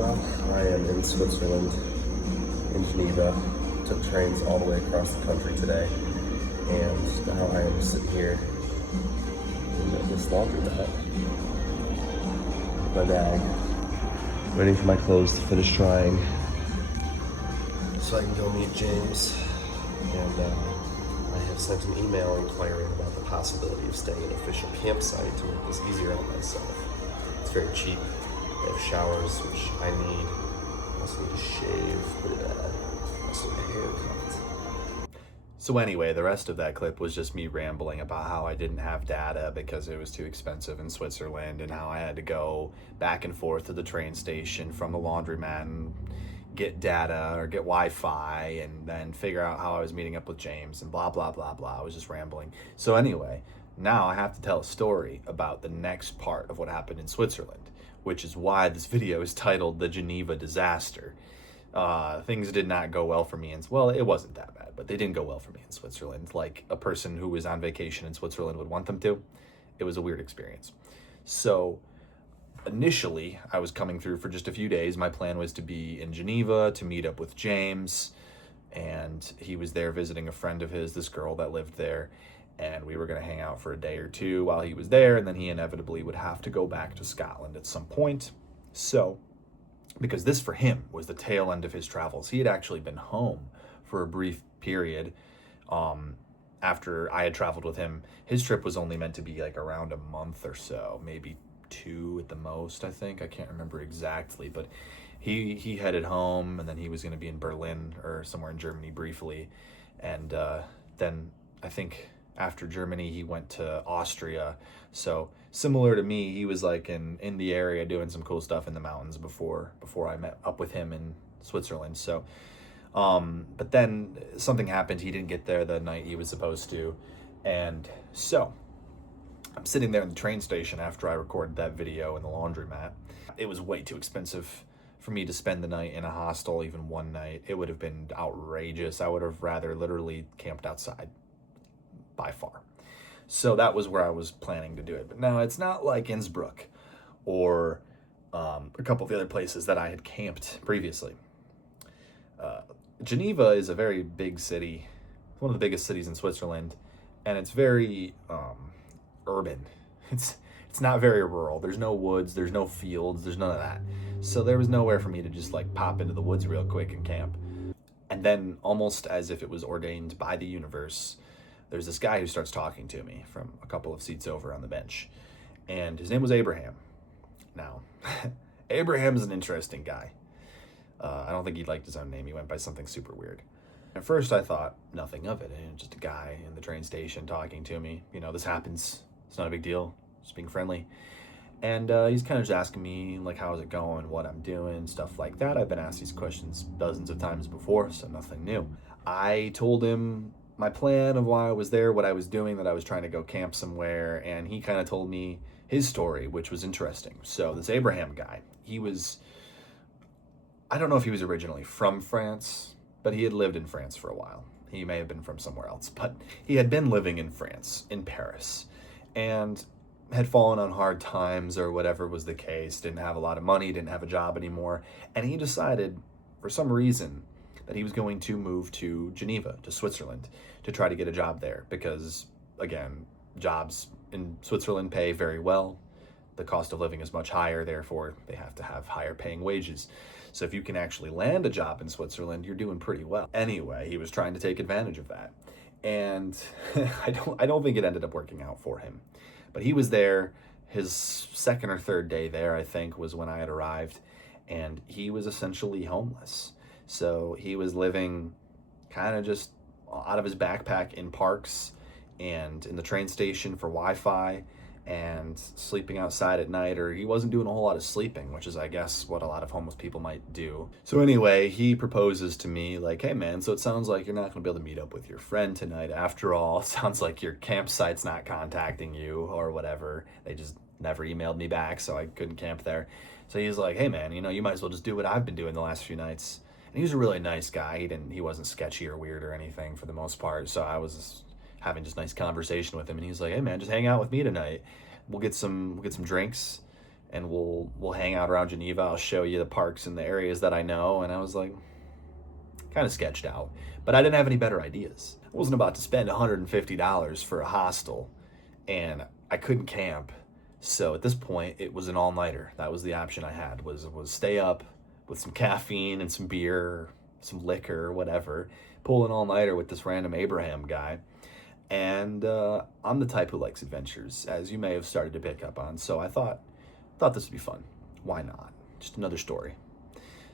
Well, I am in Switzerland, in Geneva. Took trains all the way across the country today, and now I am sitting here in this laundromat, my bag, waiting for my clothes to finish drying, so I can go meet James. And I have sent an email inquiring about the possibility of staying at an official campsite to make this easier on myself. It's very cheap. They have showers, which I need. I also need to shave, but I also need a haircut. So anyway, the rest of that clip was just me rambling about how I didn't have data because it was too expensive in Switzerland, and how I had to go back and forth to the train station from the laundromat and get data or get Wi-Fi, and then figure out how I was meeting up with James, and blah, blah, blah, blah. I was just rambling. So anyway, now I have to tell a story about the next part of what happened in Switzerland, which is why this video is titled The Geneva Disaster. Things did not go well for me, and well, it wasn't that bad, but they didn't go well for me in Switzerland, like a person who was on vacation in Switzerland would want them to. It was a weird experience. So initially, I was coming through for just a few days. My plan was to be in Geneva to meet up with James, and he was there visiting a friend of his, this girl that lived there, and we were going to hang out for a day or two while he was there, and then he inevitably would have to go back to Scotland at some point. So, because this for him was the tail end of his travels, he had actually been home for a brief period after I had traveled with him. His trip was only meant to be like around a month or so, maybe 2 at the most, I think. I can't remember exactly, but he headed home, and then he was going to be in Berlin or somewhere in Germany briefly, and then I think after Germany he went to Austria. So similar to me, he was like in the area doing some cool stuff in the mountains before I met up with him in Switzerland. So but then something happened. He didn't get there the night he was supposed to, and so I'm sitting there in the train station after I recorded that video in the laundromat. It was way too expensive for me to spend the night in a hostel, even one night. It would have been outrageous. I would have rather literally camped outside, by far. So that was where I was planning to do it. But now it's not like Innsbruck or a couple of the other places that I had camped previously. Geneva is a very big city, one of the biggest cities in Switzerland, and it's very urban. It's not very rural. There's no woods, there's no fields, there's none of that. So there was nowhere for me to just like pop into the woods real quick and camp. And then, almost as if it was ordained by the universe, there's this guy who starts talking to me from a couple of seats over on the bench, and his name was Abraham. Now, Abraham's an interesting guy. I don't think he liked his own name. He went by something super weird. At first, I thought nothing of it. Just a guy in the train station talking to me. You know, this happens. It's not a big deal. Just being friendly. And he's kind of just asking me, like, how's it going, what I'm doing, stuff like that. I've been asked these questions dozens of times before, so nothing new. I told him my plan of why I was there, what I was doing, that I was trying to go camp somewhere, and he kind of told me his story, which was interesting. So this Abraham guy, I don't know if he was originally from France, but he had lived in France for a while. He may have been from somewhere else, but he had been living in France, in Paris, and had fallen on hard times or whatever was the case, didn't have a lot of money, didn't have a job anymore, and he decided, for some reason, that he was going to move to Geneva, to Switzerland, to try to get a job there, because, again, jobs in Switzerland pay very well. The cost of living is much higher, therefore they have to have higher paying wages. So if you can actually land a job in Switzerland, you're doing pretty well. Anyway, he was trying to take advantage of that. And I don't think it ended up working out for him. But he was there. His second or third day there, I think, was when I had arrived. And he was essentially homeless. So he was living kind of just out of his backpack in parks and in the train station for Wi-Fi, and sleeping outside at night, or he wasn't doing a whole lot of sleeping, which is, I guess, what a lot of homeless people might do. So anyway, he proposes to me, like, hey man, so it sounds like you're not gonna be able to meet up with your friend tonight after all. It sounds like your campsite's not contacting you or whatever. They just never emailed me back, so I couldn't camp there. So he's like, hey man, you might as well just do what I've been doing the last few nights. And he was a really nice guy. He wasn't sketchy or weird or anything for the most part. So I was having just nice conversation with him, and he was like, hey man, just hang out with me tonight. We'll get some drinks, and we'll hang out around Geneva. I'll show you the parks and the areas that I know. And I was like, kind of sketched out, but I didn't have any better ideas. I wasn't about to spend $150 for a hostel, and I couldn't camp. So at this point, it was an all-nighter. That was the option I had, was stay up with some caffeine and some beer, some liquor, whatever, pull an all-nighter with this random Abraham guy. And I'm the type who likes adventures, as you may have started to pick up on. So I thought this would be fun. Why not? Just another story.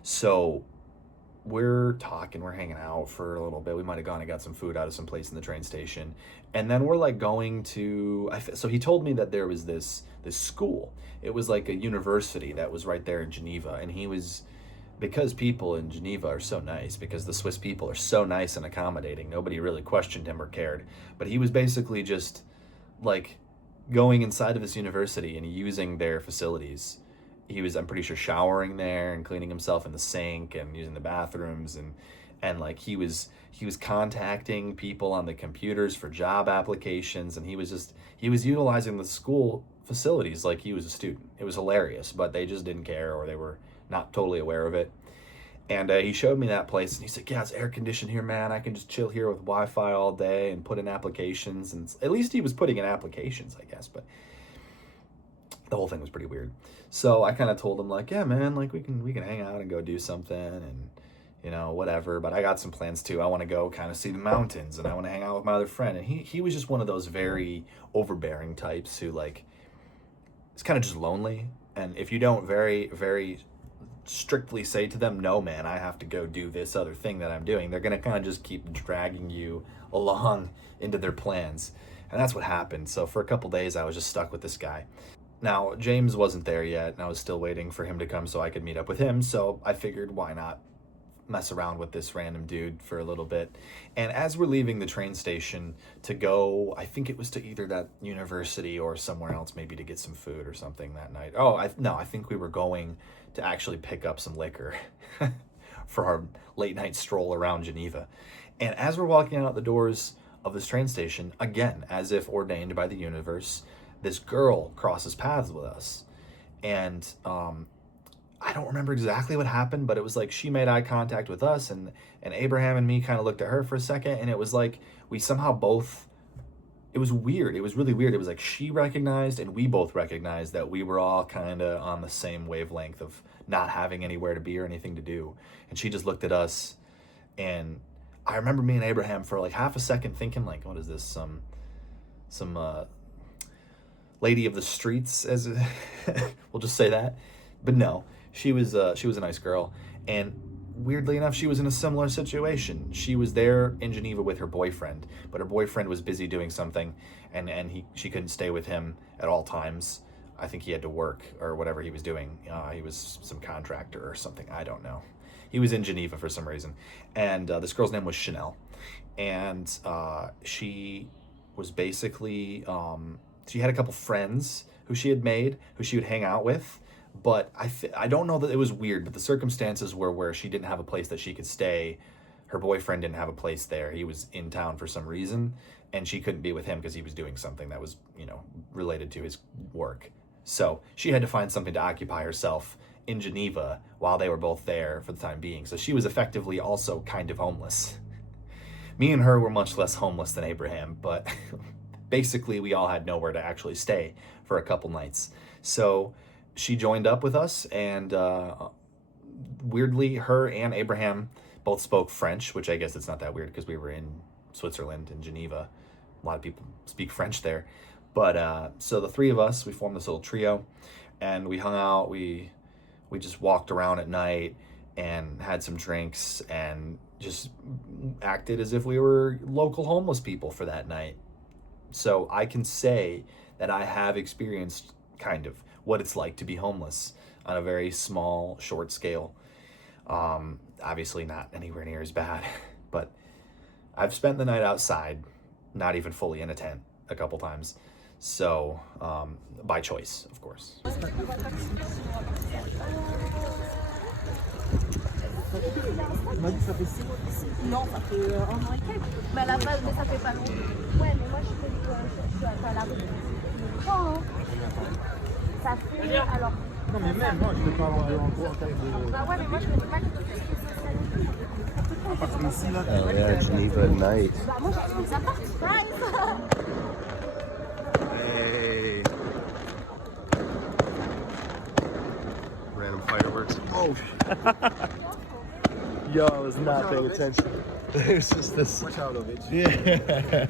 So we're talking, we're hanging out for a little bit. We might have gone and got some food out of some place in the train station. And then we're like going to, so he told me that there was this school. It was like a university that was right there in Geneva. And he was, because people in Geneva are so nice, because the Swiss people are so nice and accommodating, nobody really questioned him or cared. But he was basically just like going inside of this university and using their facilities. He was, I'm pretty sure, showering there and cleaning himself in the sink and using the bathrooms, and like he was contacting people on the computers for job applications, and he was utilizing the school facilities like he was a student. It was hilarious, but they just didn't care, or they were not totally aware of it. And he showed me that place, and he said, yeah, it's air conditioned here, man. I can just chill here with Wi-Fi all day and put in applications. And at least he was putting in applications, I guess, but the whole thing was pretty weird. So I kind of told him, like, yeah, man, like we can hang out and go do something and, you know, whatever. But I got some plans too. I want to go kind of see the mountains, and I want to hang out with my other friend. And he was just one of those very overbearing types who, like, is kind of just lonely. And if you don't very, very strictly say to them, no, man, I have to go do this other thing that I'm doing, they're going to kind of just keep dragging you along into their plans. And that's what happened. So for a couple days, I was just stuck with this guy. Now, James wasn't there yet, and I was still waiting for him to come so I could meet up with him. So I figured, why not mess around with this random dude for a little bit. And as we're leaving the train station to go, I think it was to either that university or somewhere else, maybe to get some food or something that night. I think we were going to actually pick up some liquor for our late night stroll around Geneva. And as we're walking out the doors of this train station, again, as if ordained by the universe, this girl crosses paths with us. And I don't remember exactly what happened, but it was like she made eye contact with us, and Abraham and me kind of looked at her for a second, and it was like we somehow both, it was weird. It was really weird. It was like she recognized and we both recognized that we were all kind of on the same wavelength of not having anywhere to be or anything to do. And she just looked at us, and I remember me and Abraham for like half a second thinking, like, what is this, some lady of the streets, as we'll just say that. But no, she was a nice girl, and weirdly enough, she was in a similar situation. She was there in Geneva with her boyfriend, but her boyfriend was busy doing something, and she couldn't stay with him at all times. I think he had to work or whatever he was doing. He was some contractor or something. I don't know. He was in Geneva for some reason, and this girl's name was Chanel, and she was basically she had a couple friends who she had made, who she would hang out with. But I don't know that it was weird, but the circumstances were where she didn't have a place that she could stay. Her boyfriend didn't have a place there. He was in town for some reason, and she couldn't be with him because he was doing something that was, related to his work. So she had to find something to occupy herself in Geneva while they were both there for the time being. So she was effectively also kind of homeless. Me and her were much less homeless than Abraham, but basically we all had nowhere to actually stay for a couple nights. So she joined up with us, and weirdly, her and Abraham both spoke French, which I guess it's not that weird because we were in Switzerland, in Geneva. A lot of people speak French there. But so the three of us, we formed this little trio, and we hung out. We just walked around at night and had some drinks and just acted as if we were local homeless people for that night. So I can say that I have experienced kind of what it's like to be homeless on a very small, short scale. Obviously not anywhere near as bad, but I've spent the night outside, not even fully in a tent, a couple times. So, by choice, of course. Non, ça fait un mois et quelques. Mais à la base, mais ça fait pas longtemps. Ouais, mais moi je suis à la rue. Ça fait, alors, Non, mais même, moi, je te parle en gros en termes de. Bah ouais, mais moi je connais pas les Parce que ici, là, Oh yeah, Geneva at night. Bah moi j'ai trouvé ça parti. Hey. Random fireworks. Oh. Yo, I was not paying attention. There's just this. watch out of it. Yeah.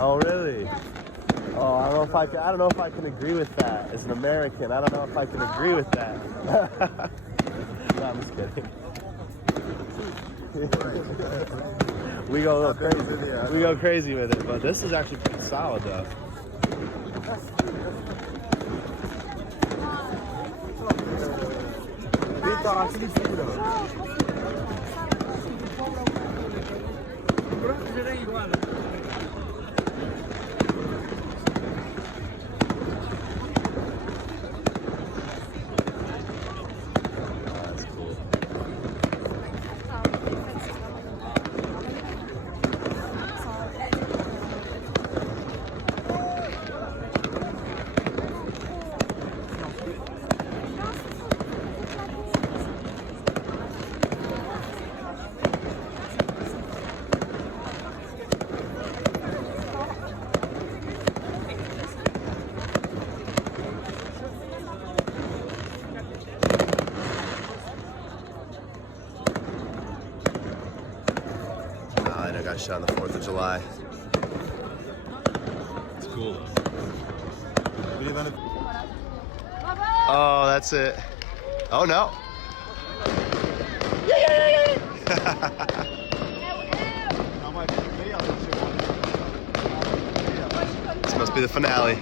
Oh really? Oh, I don't know if I can agree with that. As an American, I don't know if I can agree with that. No, I'm just kidding. We go a little crazy. We go crazy with it, but this is actually pretty solid though. That's cool. I got shot on the 4th of July. It's cool. Oh, that's it. Oh no. This must be the finale.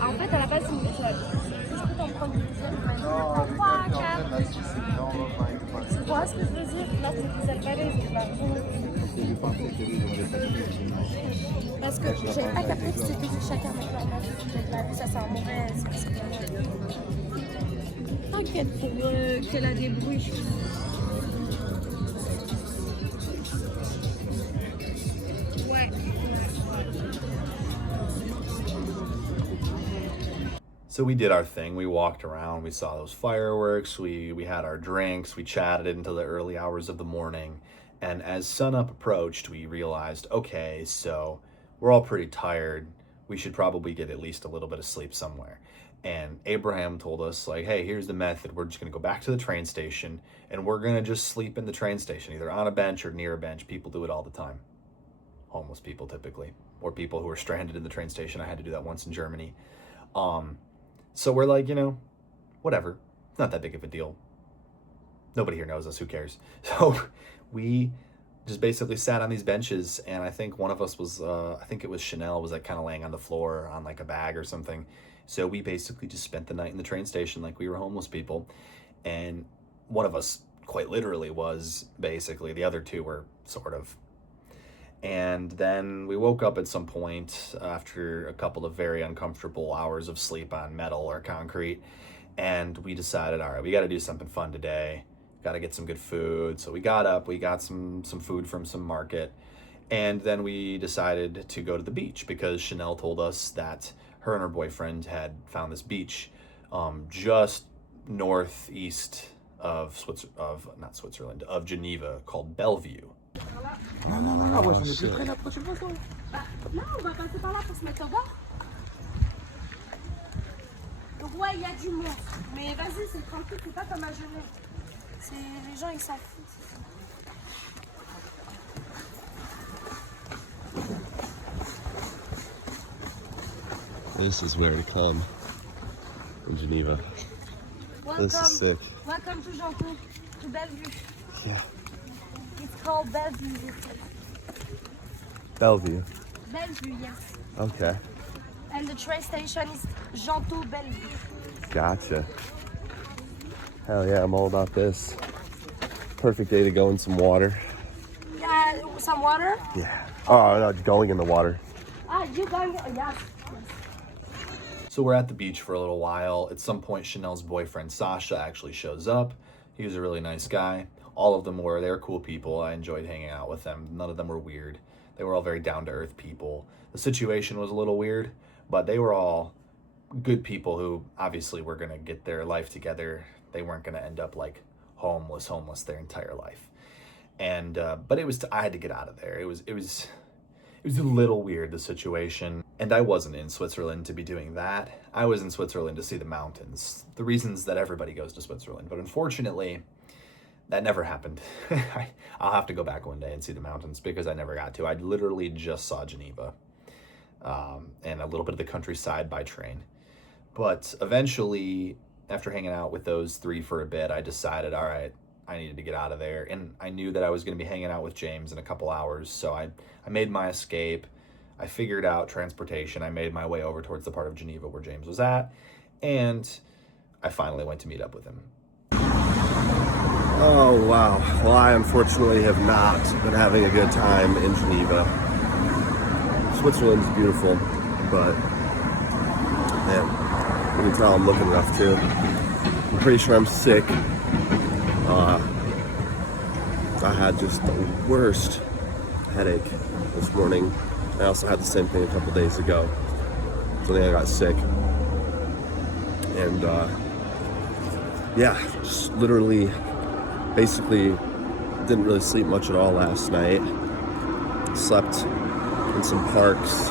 En fait, à la base, c'est une seule. Je peux t'en prendre une deuxième. Prends 3, 4. Tu vois ce que je veux dire? Là, c'est des alphabets, parce que j'avais pas capté que c'était chacun avec leur main. Ça sent mauvais. T'inquiète pour qu'elle a des bruits. Ouais. So we did our thing. We walked around, we saw those fireworks, we had our drinks, we chatted into the early hours of the morning. And as sunup approached, we realized, okay, so we're all pretty tired. We should probably get at least a little bit of sleep somewhere. And Abraham told us, like, hey, here's the method. We're just going to go back to the train station and we're going to just sleep in the train station, either on a bench or near a bench. People do it all the time. Homeless people, typically, or people who are stranded in the train station. I had to do that once in Germany. So we're like, whatever. It's not that big of a deal. Nobody here knows us. Who cares? So we just basically sat on these benches, and I think one of us was, I think it was Chanel, was like kind of laying on the floor on like a bag or something. So we basically just spent the night in the train station like we were homeless people. And one of us quite literally was basically, the other two were sort of. And then we woke up at some point after a couple of very uncomfortable hours of sleep on metal or concrete. And we decided, all right, we got to do something fun today. Got to get some good food. So we got up, we got some food from some market. And then we decided to go to the beach because Chanel told us that her and her boyfriend had found this beach just northeast of Geneva called Bellevue. Non, non, non, non, ouais, j'en ai plus près la prochaine fois, ça. Là, on va passer par là pour se mettre au bord. Donc ouais, il y a du monde. Mais vas-y, c'est tranquille, c'est pas comme à Genève. Les gens, ils s'en foutent. This is where to come in Geneva. This is sick. Welcome to Geneva, to Bellevue. Yeah. It's called Bellevue. Bellevue. Bellevue, yes. Okay. And the train station is Geneva Bellevue. Gotcha. Hell yeah, I'm all about this. Perfect day to go in some water. Yeah, some water? Yeah. Oh, no, going in the water. You going? Yes. So we're at the beach for a little while. At some point, Chanel's boyfriend Sasha actually shows up. He was a really nice guy. All of them were. They were cool people. I enjoyed hanging out with them. None of them were weird. They were all very down-to-earth people. The situation was a little weird, but they were all good people who obviously were going to get their life together. They weren't going to end up like homeless their entire life. And but I had to get out of there. It was a little weird, the situation. And I wasn't in Switzerland to be doing that. I was in Switzerland to see the mountains. The reasons that everybody goes to Switzerland. But unfortunately, that never happened. I'll have to go back one day and see the mountains because I never got to. I literally just saw Geneva and a little bit of the countryside by train. But eventually, after hanging out with those three for a bit, I decided, all right, I needed to get out of there. And I knew that I was going to be hanging out with James in a couple hours. So I made my escape. I figured out transportation. I made my way over towards the part of Geneva where James was at. And I finally went to meet up with him. Oh, wow. Well, I unfortunately have not been having a good time in Geneva. Switzerland's beautiful, but man, you can tell I'm looking rough too. I'm pretty sure I'm sick. I had just the worst headache this morning. I also had the same thing a couple days ago. So I think I got sick. And yeah, just literally, basically didn't really sleep much at all last night. Slept in some parks,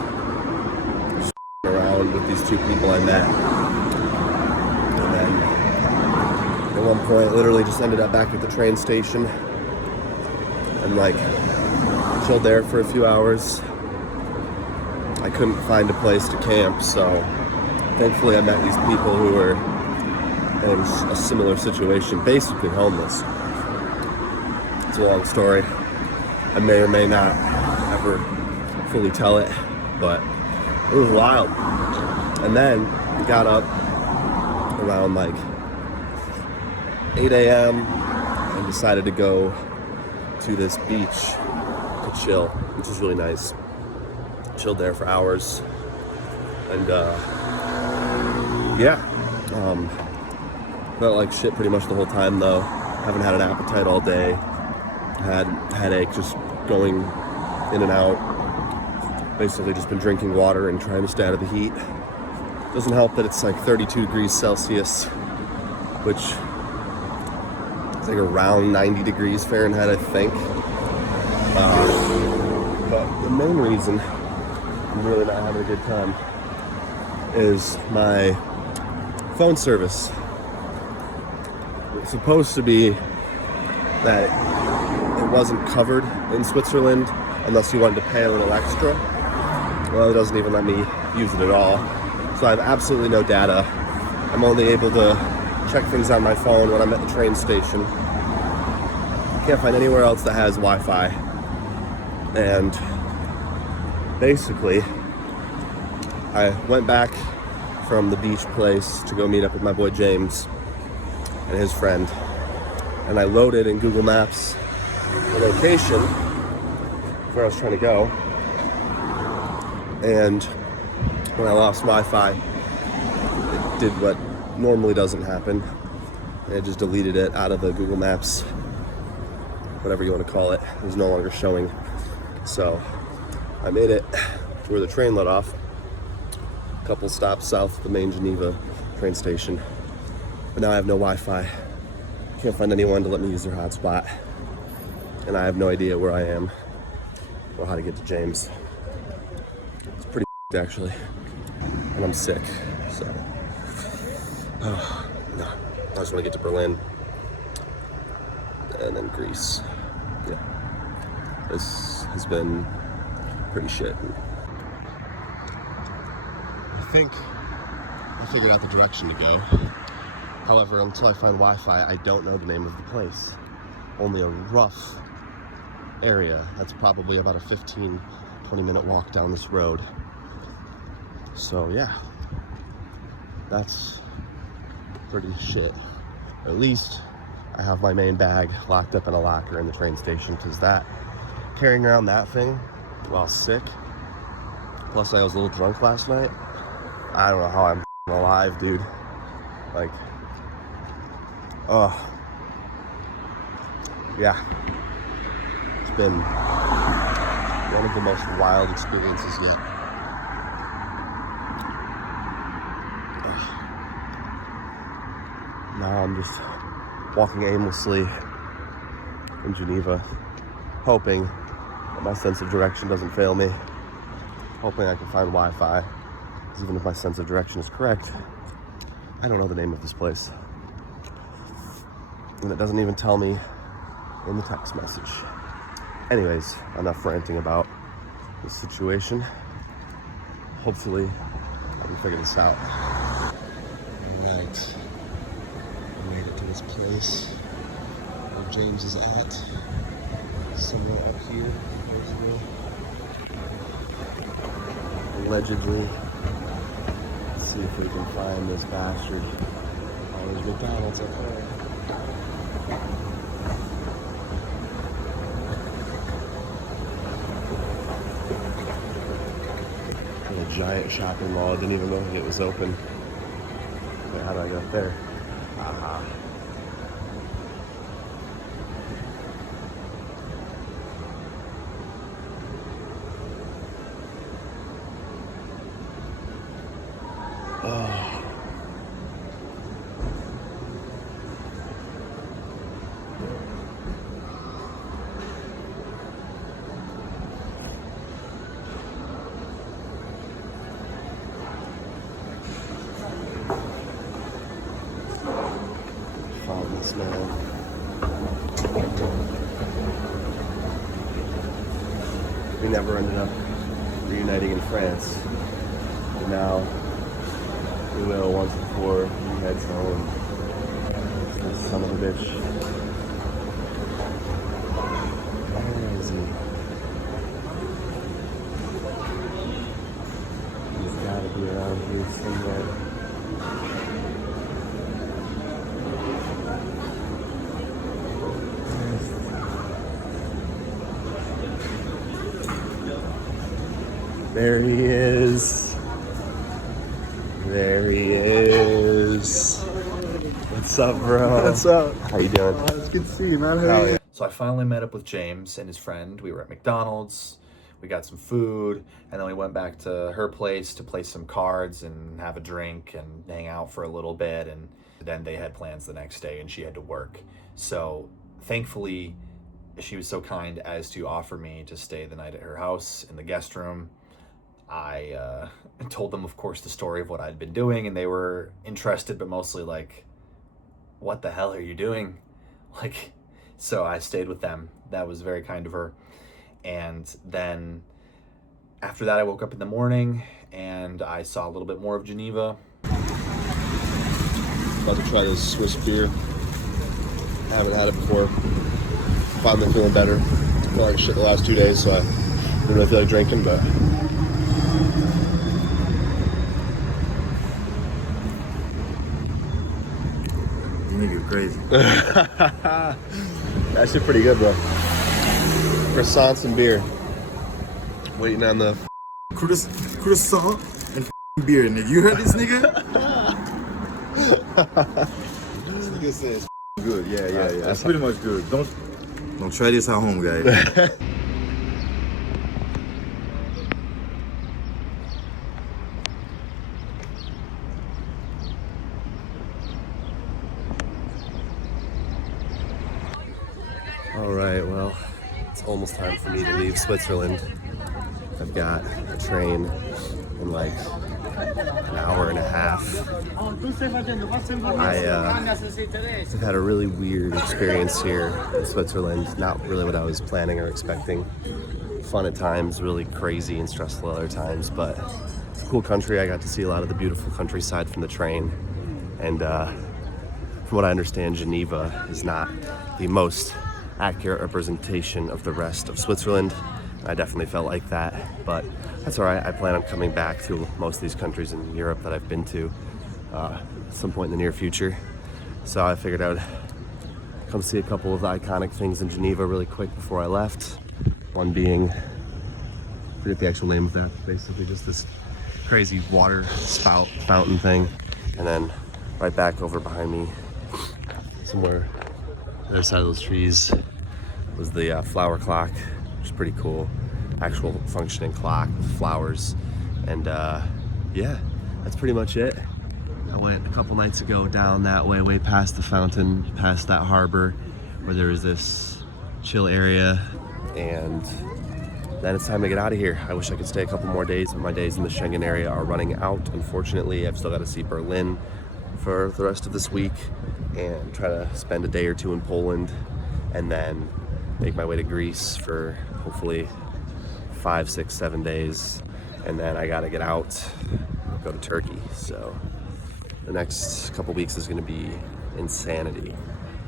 just around with these two people I met. And then at one point literally just ended up back at the train station and like chilled there for a few hours. I couldn't find a place to camp, so thankfully I met these people who were in a similar situation, basically homeless. It's a long story. I may or may not ever fully tell it, but it was wild. And then we got up around like 8 a.m. and decided to go to this beach to chill, which is really nice. Chilled there for hours. And felt like shit pretty much the whole time though. Haven't had an appetite all day. Had a headache just going in and out. Basically just been drinking water and trying to stay out of the heat. Doesn't help that it's like 32 degrees Celsius, which is like around 90 degrees Fahrenheit, I think. But the main reason I'm really not having a good time is my phone service. It's supposed to be that it wasn't covered in Switzerland unless you wanted to pay a little extra. Well, it doesn't even let me use it at all. So I have absolutely no data. I'm only able to check things on my phone when I'm at the train station. Can't find anywhere else that has Wi-Fi. And basically, I went back from the beach place to go meet up with my boy James and his friend. And I loaded in Google Maps the location where I was trying to go. And when I lost Wi-Fi, it did what normally doesn't happen. It just deleted it out of the Google Maps, whatever you want to call it. It was no longer showing. So I made it to where the train let off, a couple stops south of the main Geneva train station. But now I have no Wi-Fi. Can't find anyone to let me use their hotspot. And I have no idea where I am or how to get to James. It's pretty actually. And I'm sick, so. No, I just want to get to Berlin. And then Greece. Yeah. This has been pretty shit. I think I figured out the direction to go. However, until I find Wi-Fi, I don't know the name of the place. Only a rough area. That's probably about a 15-20 minute walk down this road. So yeah, that's pretty shit. At least I have my main bag locked up in a locker in the train station, because that, carrying around that thing while sick, plus I was a little drunk last night, I don't know how I'm alive, dude. Like, yeah. It's been one of the most wild experiences yet. Now I'm just walking aimlessly in Geneva, hoping that my sense of direction doesn't fail me, hoping I can find Wi-Fi, because even if my sense of direction is correct, I don't know the name of this place. And it doesn't even tell me in the text message. Anyways, enough ranting about this situation. Hopefully, I can figure this out. Alright. I made it to this place where James is at. Somewhere up here. Allegedly. Let's see if we can find this bastard. Oh, there's McDonald's up there. A giant shopping mall. I didn't even know that it was open. Okay, how do I get up there? Aha. Oh. Found this man. We never ended up reuniting in France. And now we will once before he heads home. This son of a bitch. Where is he? He's gotta be around here somewhere. There he is. There he is. What's up, bro? What's up? How you doing? It's good to see you, man. How Hell are you? yeah. So I finally met up with James and his friend. We were at McDonald's. We got some food, and then we went back to her place to play some cards and have a drink and hang out for a little bit. And then they had plans the next day, and she had to work. So thankfully, she was so kind as to offer me to stay the night at her house in the guest room. I told them, of course, the story of what I'd been doing, and they were interested, but mostly like, what the hell are you doing? Like, so I stayed with them. That was very kind of her. And then after that, I woke up in the morning and I saw a little bit more of Geneva. About to try this Swiss beer. I haven't had it before. Finally feeling better. Felt like shit the last 2 days, so I didn't really feel like drinking, but Nigga crazy. that shit pretty good, bro. Croissants and beer. Waiting on the Croissant and beer, nigga. You heard this nigga? This nigga says good. Yeah. That's pretty much good. Don't try this at home, guys. Alright, well, it's almost time for me to leave Switzerland. I've got a train in like an hour and a half. I've had a really weird experience here in Switzerland. Not really what I was planning or expecting. Fun at times, really crazy and stressful other times, but It's a cool country. I got to see a lot of the beautiful countryside from the train. And from what I understand, Geneva is not the most accurate representation of the rest of Switzerland. I definitely felt like that, but that's all right. I plan on coming back to most of these countries in Europe that I've been to at some point in the near future. So I figured I would come see a couple of the iconic things in Geneva really quick before I left. One being, I forget the actual name of that, basically just this crazy water spout fountain thing. And then right back over behind me, somewhere on the other side of those trees, was the flower clock, which is pretty cool. Actual functioning clock with flowers. And yeah, that's pretty much it. I went a couple nights ago down that way past the fountain, past that harbor where there was this chill area, and then it's time to get out of here. I wish I could stay a couple more days, but my days in the Schengen area are running out, unfortunately. I've still got to see Berlin for the rest of this week and try to spend a day or two in Poland, and then make my way to Greece for hopefully 5, 6, 7 days, and then I gotta get out, go to Turkey. So the next couple weeks is gonna be insanity,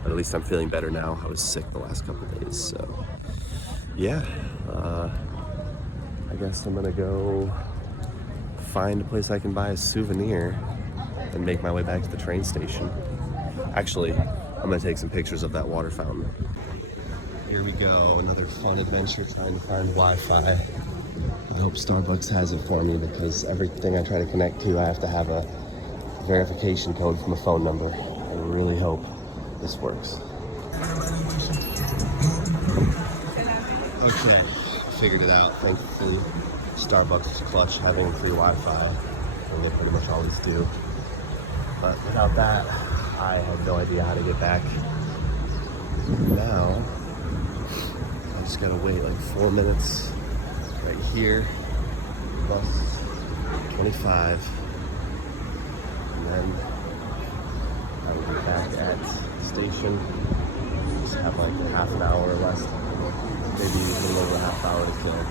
but at least I'm feeling better now. I was sick the last couple days, so yeah. I guess I'm gonna go find a place I can buy a souvenir and make my way back to the train station. Actually, I'm gonna take some pictures of that water fountain. Here we go, another fun adventure trying to find Wi-Fi. I hope Starbucks has it for me, because everything I try to connect to, I have to have a verification code from a phone number. I really hope this works. Okay, I figured it out. Thankfully, Starbucks is clutch having free Wi-Fi, and they pretty much always do. But without that, I had no idea how to get back. Now, I just gotta wait like 4 minutes right here, bus 25, and then I will be back at the station. Just have like half an hour or less, maybe a little over a half hour to kill.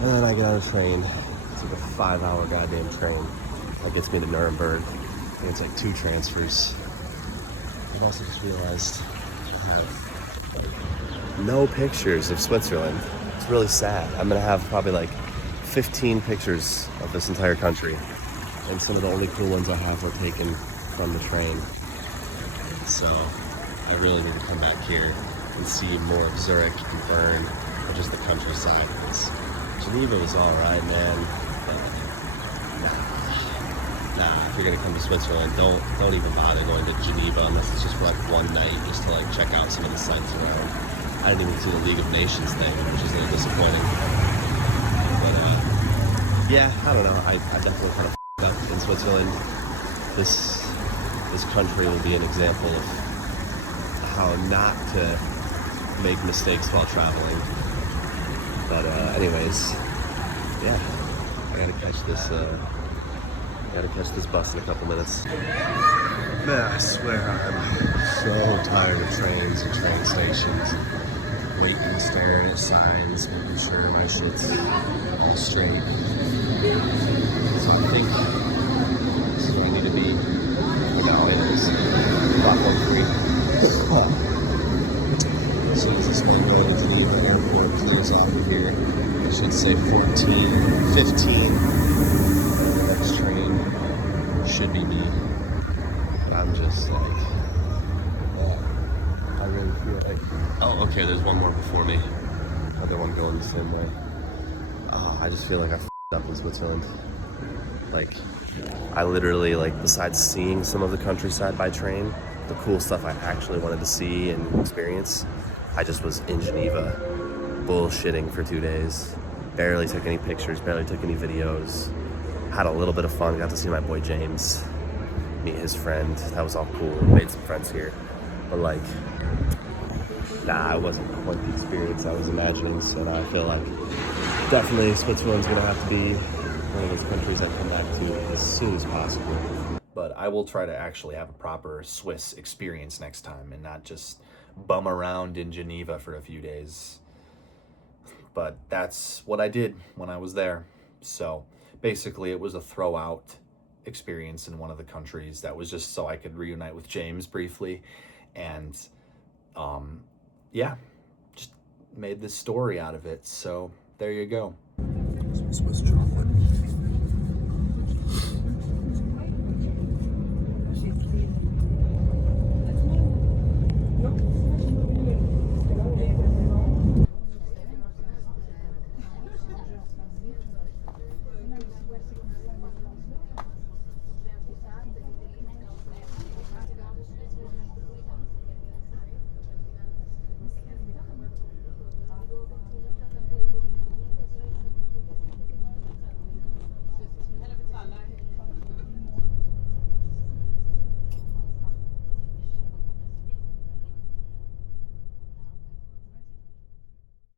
And then I get on a train. It's like a 5-hour goddamn train that gets me to Nuremberg. I think it's like 2 transfers. I've also just realized I have no pictures of Switzerland. It's really sad. I'm gonna have probably like 15 pictures of this entire country, and some of the only cool ones I have were taken from the train. So I really need to come back here and see more of Zurich and Bern, or just the countryside. Because Geneva was all right, man. But nah, if you're gonna come to Switzerland, don't even bother going to Geneva unless it's just for like one night, just to like check out some of the sights around. I didn't even see the League of Nations thing, which is a little disappointing. But yeah, I don't know. I definitely kind of f***ed up in Switzerland. This country will be an example of how not to make mistakes while traveling. But anyways, yeah, I gotta catch this bus in a couple minutes. Man, I swear I'm so tired of trains and train stations. Waiting, staring at signs, making sure my shit's all straight. So I think this is where I need to be. No, it is. Platform 3. As soon as this main road to Geneva Airport clears off of here, I should say 14, 15. The next train should be me. But I'm just like, I really feel like, oh, okay, there's one more before me. Other one going the same way. Oh, I just feel like I f***ed up in Switzerland. Like, I literally, like, besides seeing some of the countryside by train, the cool stuff I actually wanted to see and experience, I just was in Geneva, bullshitting for 2 days. Barely took any pictures, barely took any videos. Had a little bit of fun, got to see my boy James, meet his friend. That was all cool, made some friends here. But like, nah, it wasn't quite the experience I was imagining, so now I feel like definitely Switzerland's gonna have to be one of those countries I come back to as soon as possible. But I will try to actually have a proper Swiss experience next time and not just bum around in Geneva for a few days. But that's what I did when I was there. So basically it was a throw out experience in one of the countries that was just so I could reunite with James briefly. And yeah, just made this story out of it. So there you go. Swiss